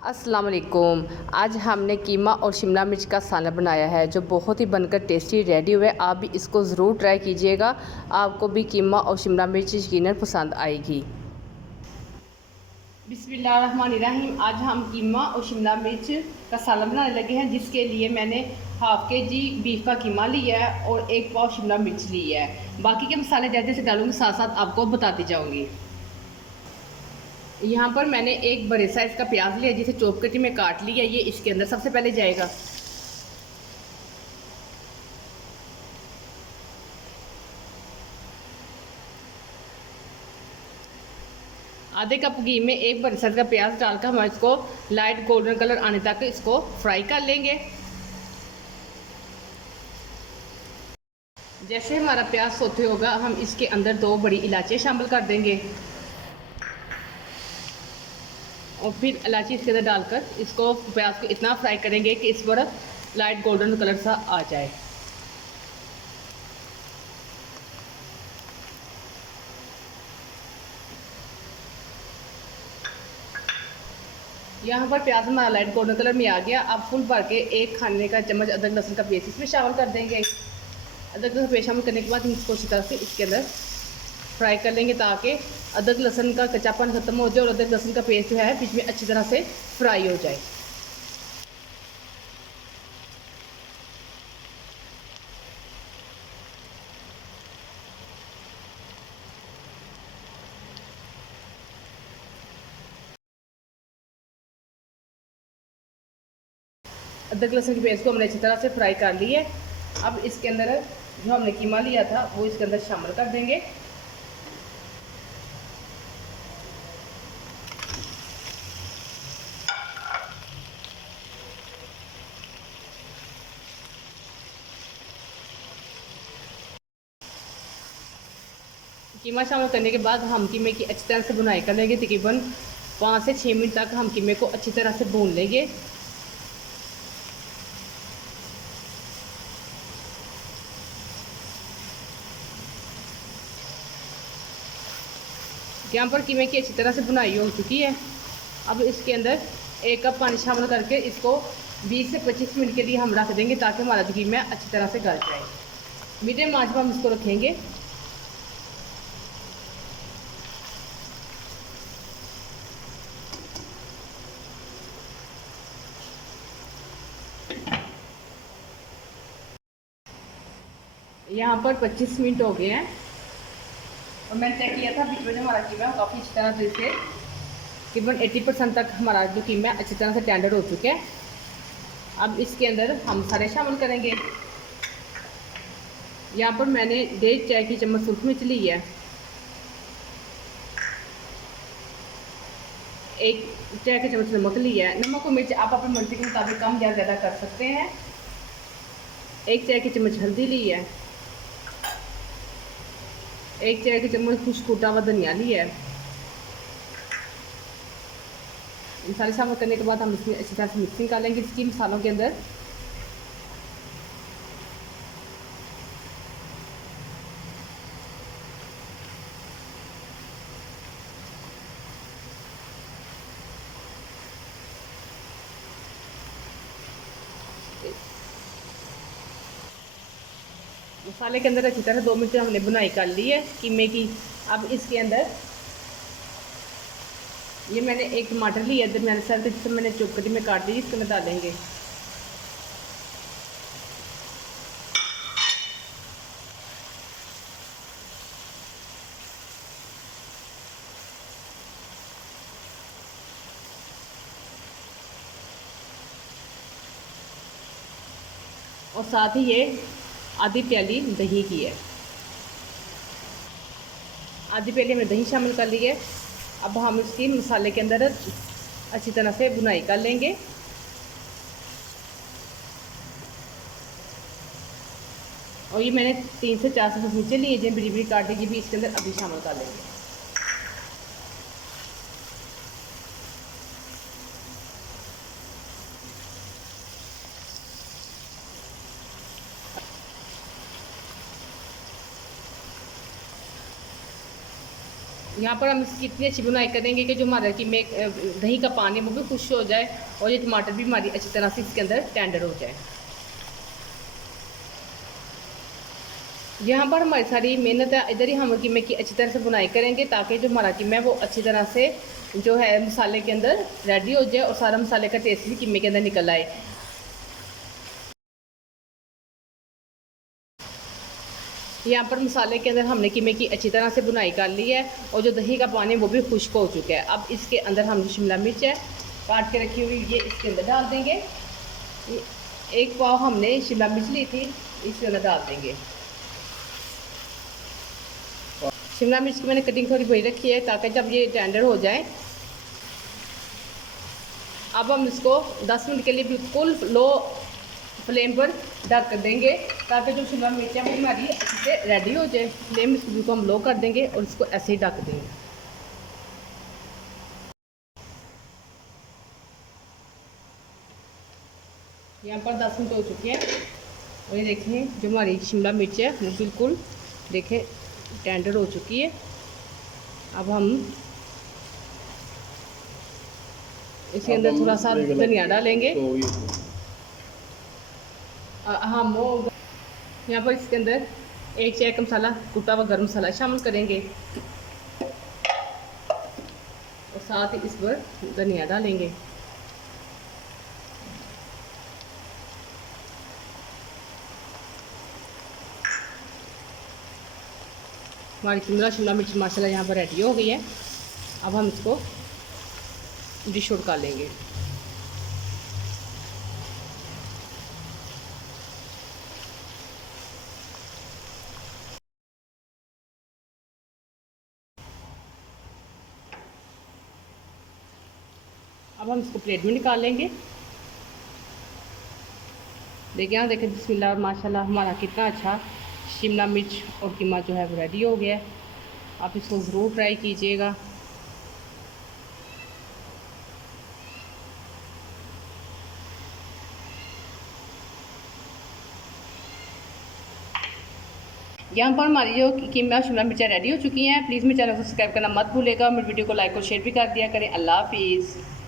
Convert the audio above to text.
अस्सलाम वालेकुम। आज हमने कीमा और शिमला मिर्च का सालन बनाया है जो बहुत ही बनकर टेस्टी रेडी हुआ है। आप भी इसको ज़रूर ट्राई कीजिएगा, आपको भी कीमा और शिमला मिर्च यकीनन पसंद आएगी। बिस्मिल्लाहिर्रहमानिर्रहीम। आज हम कीमा और शिमला मिर्च का सालन बनाने लगे हैं, जिसके लिए मैंने हाफ़ के जी बीफ का कीमा लिया है और 1 पाव शिमला मिर्च लिया है। बाकी के मसाले जैसे जैसे डालूंगी साथ साथ आपको बताती जाऊँगी। यहाँ पर मैंने एक बड़े साइज़ का प्याज लिया जिसे चॉप कटी में काट लिया। ये इसके अंदर सबसे पहले जाएगा। आधे कप घी में एक बड़े साइज़ का प्याज डालकर हम इसको लाइट गोल्डन कलर आने तक इसको फ्राई कर लेंगे। जैसे हमारा प्याज सोते होगा हम इसके अंदर 2 बड़ी इलायचियाँ शामिल कर देंगे और फिर इलायची इसके अंदर डालकर इसको प्याज को इतना फ्राई करेंगे कि इस पर लाइट गोल्डन कलर सा आ जाए। यहाँ पर प्याज हमारा लाइट गोल्डन कलर में आ गया। अब फुल भर के 1 खाने का चम्मच अदरक लहसुन का पेस्ट इसमें शामिल कर देंगे। अदरक लहसुन पेस्ट शामिल करने के बाद हम इसको अच्छी तरह से इसके अंदर फ्राई कर लेंगे ताकि अदरक लहसुन का कच्चापन खत्म हो जाए और अदरक लहसुन का पेस्ट जो है बीच में अच्छी तरह से फ्राई हो जाए। अदरक लहसुन की पेस्ट को हमने अच्छी तरह से फ्राई कर ली है। अब इसके अंदर जो हमने कीमा लिया था वो इसके अंदर शामिल कर देंगे। कीमा शामिल करने के बाद हम कीमे की अच्छी तरह से भुनाई कर लेंगे। तकरीबन 5 से 6 मिनट तक हम कीमे को अच्छी तरह से भून लेंगे। यहाँ पर कीमे की अच्छी तरह से भुनाई हो चुकी है। अब इसके अंदर 1 कप पानी शामिल करके इसको 20 से 25 मिनट के लिए हम रख देंगे ताकि हमारा कीमा अच्छी तरह से गल जाए। मीडियम आंच पर हम इसको रखेंगे। यहाँ पर 25 मिनट हो गए हैं और मैंने चेक किया था बीच में जो हमारा कीमा काफ़ी अच्छी तरह से तकरीबन 80% तक हमारा जो कीमा अच्छी तरह से टेंडर हो चुका है। अब इसके अंदर हम मसाले शामिल करेंगे। यहाँ पर मैंने 1.5 चाय की चम्मच सूखी मिर्च ली है, 1 चाय की चम्मच नमक लिया है। नमक और मिर्च आप अपनी मर्जी के मुताबिक कम या ज़्यादा कर सकते हैं। 1 चाय की चम्मच हल्दी ली है, 1 चाय की चम्मच खुश्क कूटा हुआ धनिया लिया है। मसाले शामिल करने के बाद हम इसमें अच्छी तरह से मिक्सिंग कर लेंगे इसकी मसालों के अंदर। मसाले के अंदर अच्छी तरह 2 मिनट हमने बुनाई कर ली है कीमे की। अब इसके अंदर ये मैंने 1 टमाटर लिया है मैंने सर जिसे मैंने चौकटी में काट दी, इसको में डालेंगे। और साथ ही ये आधी प्याली दही की है। आधी प्याली हमने दही शामिल कर ली है। अब हम इसकी मसाले के अंदर अच्छी तरह से बुनाई कर लेंगे। और ये मैंने 3 से 4 सब्ज़ नीचे लिए जिन बड़ी बड़ी काटे की भी इसके अंदर अभी शामिल कर लेंगे। यहाँ पर हम इसकी इतनी अच्छी बुनाई करेंगे कि जो हमारा कि में दही का पानी वो भी खुश हो जाए और ये टमाटर भी हमारी अच्छी तरह से इसके अंदर टेंडर हो जाए। यहाँ पर हमारी सारी मेहनत है, इधर ही हम कीमे की अच्छी तरह से बुनाई करेंगे ताकि जो हमारा कीमा है वो अच्छी तरह से जो है मसाले के अंदर रेडी हो जाए और सारा मसाले का टेस्ट भी कीमे के अंदर निकल आए। यहाँ पर मसाले के अंदर हमने कीमे की अच्छी तरह से बुनाई कर ली है और जो दही का पानी वो भी खुश्क हो चुका है। अब इसके अंदर हम जो शिमला मिर्च है काट के रखी हुई ये इसके अंदर डाल देंगे। एक पाव हमने शिमला मिर्च ली थी, इसके अंदर डाल देंगे। शिमला मिर्च की मैंने कटिंग थोड़ी बड़ी रखी है ताकि जब ये टेंडर हो जाए। अब हम इसको 10 मिनट के लिए बिल्कुल लो फ्लेम पर ढक कर देंगे ताकि जो शिमला मिर्च है वो हमारी अच्छे से रेडी हो जाए। फ्लेम इसको बिल्कुल हम लो कर देंगे और इसको ऐसे ही ढक देंगे। यहाँ पर 10 मिनट हो चुके हैं और ये देखें जो हमारी शिमला मिर्च है वो बिल्कुल देखें टेंडर हो चुकी है। अब हम इसके अंदर थोड़ा सा धनिया डालेंगे। हम वो यहाँ पर इसके अंदर 1 चाय का मसाला कुटा हुआ गरम मसाला शामिल करेंगे और साथ ही इस पर धनिया डालेंगे। हमारी शिमला मिर्च माशाल्लाह यहाँ पर रेडी हो गई है। अब हम इसको डिश आउट कर लेंगे। अब हम इसको प्लेट में निकाल लेंगे। देखिए यहाँ देखें बिस्मिल्लाह माशाल्लाह हमारा कितना अच्छा शिमला मिर्च और कीमा जो है वो रेडी हो गया है। आप इसको ज़रूर ट्राई कीजिएगा। यहाँ पर हमारी जो कीमा शिमला मिर्च रेडी हो चुकी हैं। प्लीज़ मेरे चैनल को सब्सक्राइब करना मत भूलेगा। मेरे वीडियो को लाइक और शेयर भी कर दिया करें। अल्लाह हाफिज़।